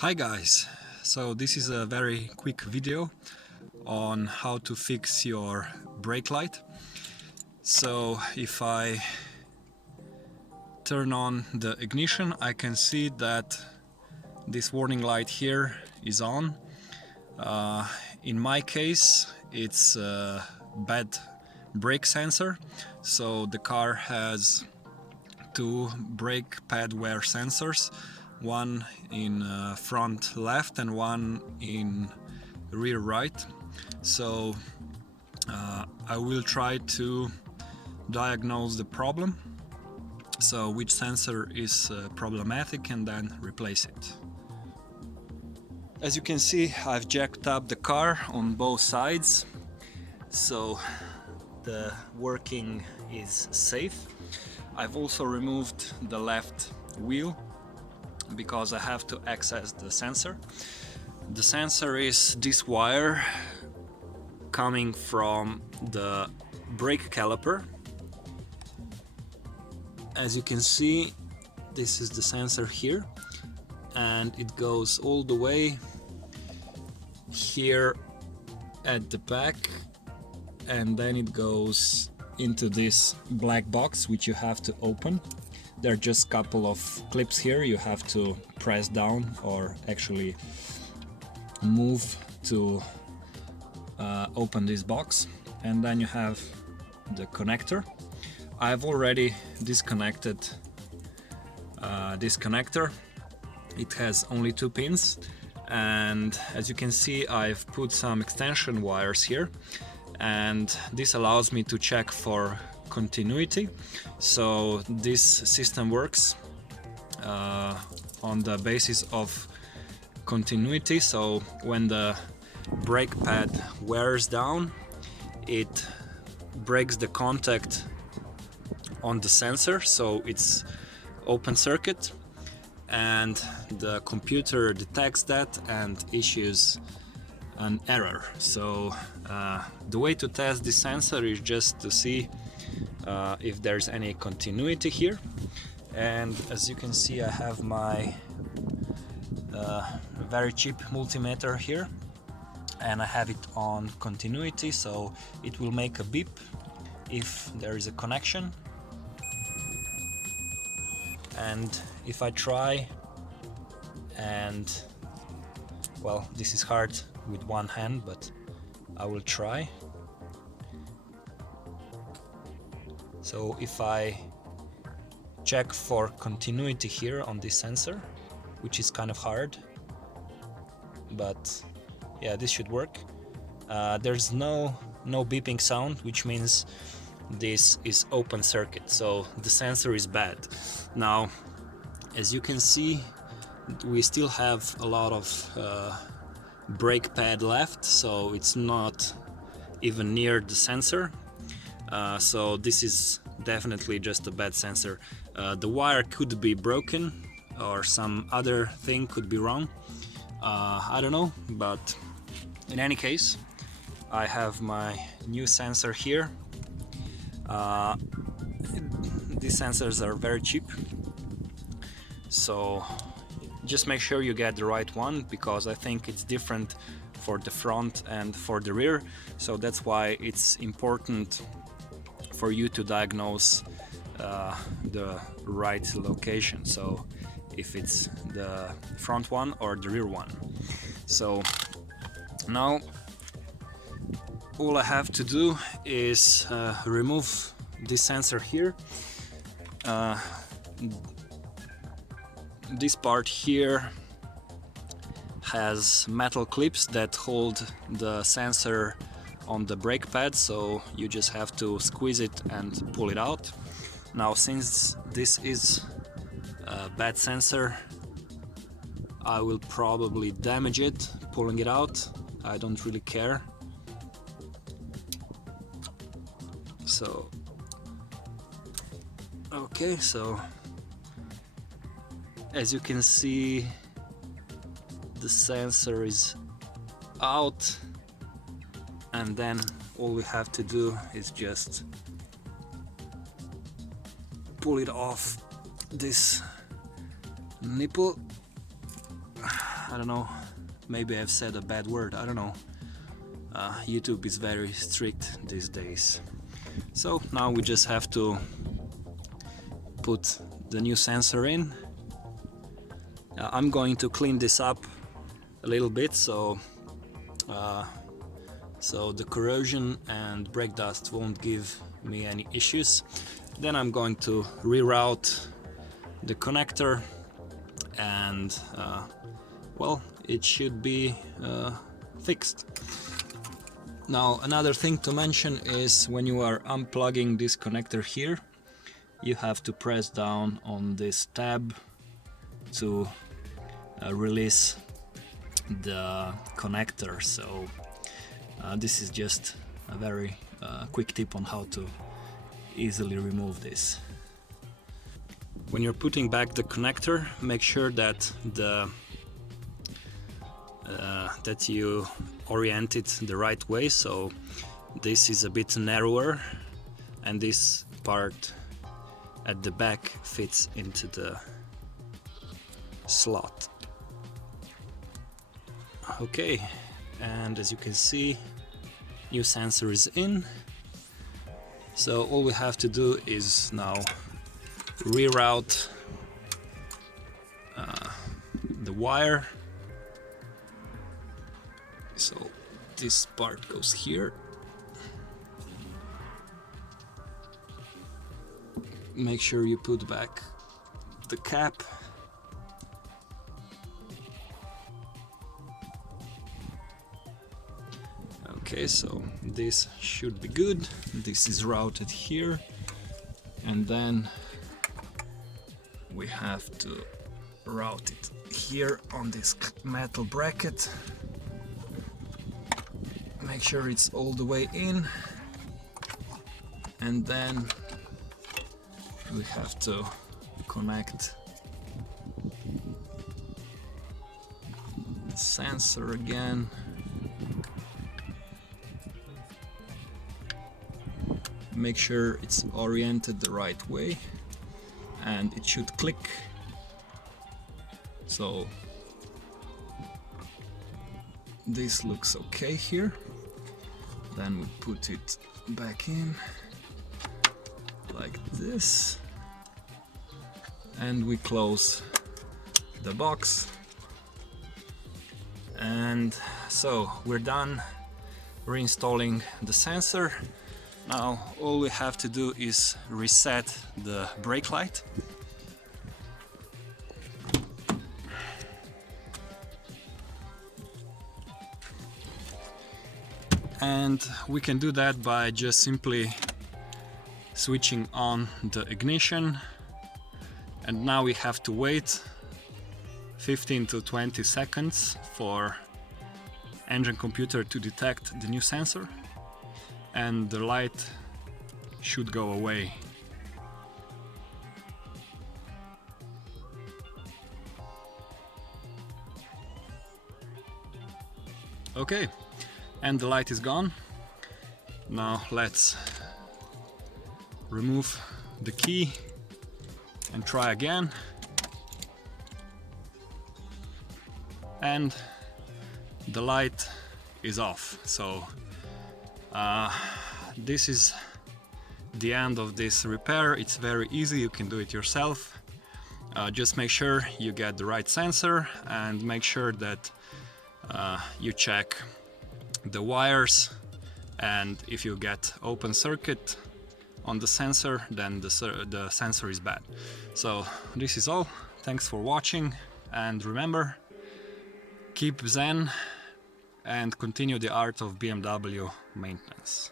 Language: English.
Hi guys, so this is a very quick video on how to fix your brake light. So if I turn on the ignition, I can see that this warning light here is on. In my case, it's a bad brake sensor, so the car has two brake pad wear sensors, one in front left and one in rear right. So I will try to diagnose the problem, so which sensor is problematic, and then replace it. As you can see, I've jacked up the car on both sides, so the working is safe. I've also removed the left wheel because I have to access the sensor. The sensor is this wire coming from the brake caliper. As you can see, this is the sensor here, and it goes all the way here at the back, and then it goes into this black box which you have to open. There are just a couple of clips here you have to press down or actually move to open this box, and then you have the connector. I've already disconnected this connector. It has only 2 pins, and as you can see, I've put some extension wires here, and this allows me to check for continuity. So this system works on the basis of continuity. So when the brake pad wears down, it breaks the contact on the sensor, so it's open circuit, and the computer detects that and issues an error. So the way to test this sensor is just to see if there's any continuity here. And as you can see, I have my very cheap multimeter here, and I have it on continuity, so it will make a beep if there is a connection. And if I try, and well, this is hard with one hand, but I will try. So if I check for continuity here on this sensor, which is kind of hard, but yeah, this should work. There's no beeping sound, which means this is open circuit, so the sensor is bad. Now, as you can see, we still have a lot of brake pad left, so it's not even near the sensor. So this is definitely just a bad sensor. The wire could be broken, or some other thing could be wrong. I don't know, but in any case, I have my new sensor here. These sensors are very cheap, so just make sure you get the right one, because I think it's different for the front and for the rear. So that's why it's important for you to diagnose the right location, so if it's the front one or the rear one. So now all I have to do is remove this sensor here. This part here has metal clips that hold the sensor on the brake pad, so you just have to squeeze it and pull it out. Now, since this is a bad sensor, I will probably damage it pulling it out. I don't really care. So okay, so as you can see, the sensor is out, and then all we have to do is just pull it off this nipple. I don't know, maybe I've said a bad word, I don't know. YouTube is very strict these days. So now we just have to put the new sensor in. I'm going to clean this up a little bit so the corrosion and brake dust won't give me any issues. Then I'm going to reroute the connector, and well, it should be fixed. Now, another thing to mention is when you are unplugging this connector here, you have to press down on this tab to release the connector. So this is just a very quick tip on how to easily remove this. When you're putting back the connector, make sure that that you orient it the right way. So this is a bit narrower, and this part at the back fits into the slot. Okay, and as you can see, new sensor is in. So all we have to do is now reroute the wire. So this part goes here. Make sure you put back the cap. Okay, so this should be good. This is routed here, and then we have to route it here on this metal bracket. Make sure it's all the way in, and then we have to connect the sensor again. Make sure it's oriented the right way, and it should click. So this looks okay here. Then we put it back in like this, and we close the box. And so we're done reinstalling the sensor. Now all we have to do is reset the brake light. And we can do that by just simply switching on the ignition. And now we have to wait 15 to 20 seconds for engine computer to detect the new sensor, and the light should go away. Okay, and the light is gone. Now let's remove the key and try again. And the light is off. So this is the end of this repair. It's very easy, you can do it yourself. Just make sure you get the right sensor, and make sure that you check the wires, and if you get open circuit on the sensor, then the sensor is bad. So this is all. Thanks for watching, and remember, keep zen and continue the art of BMW maintenance.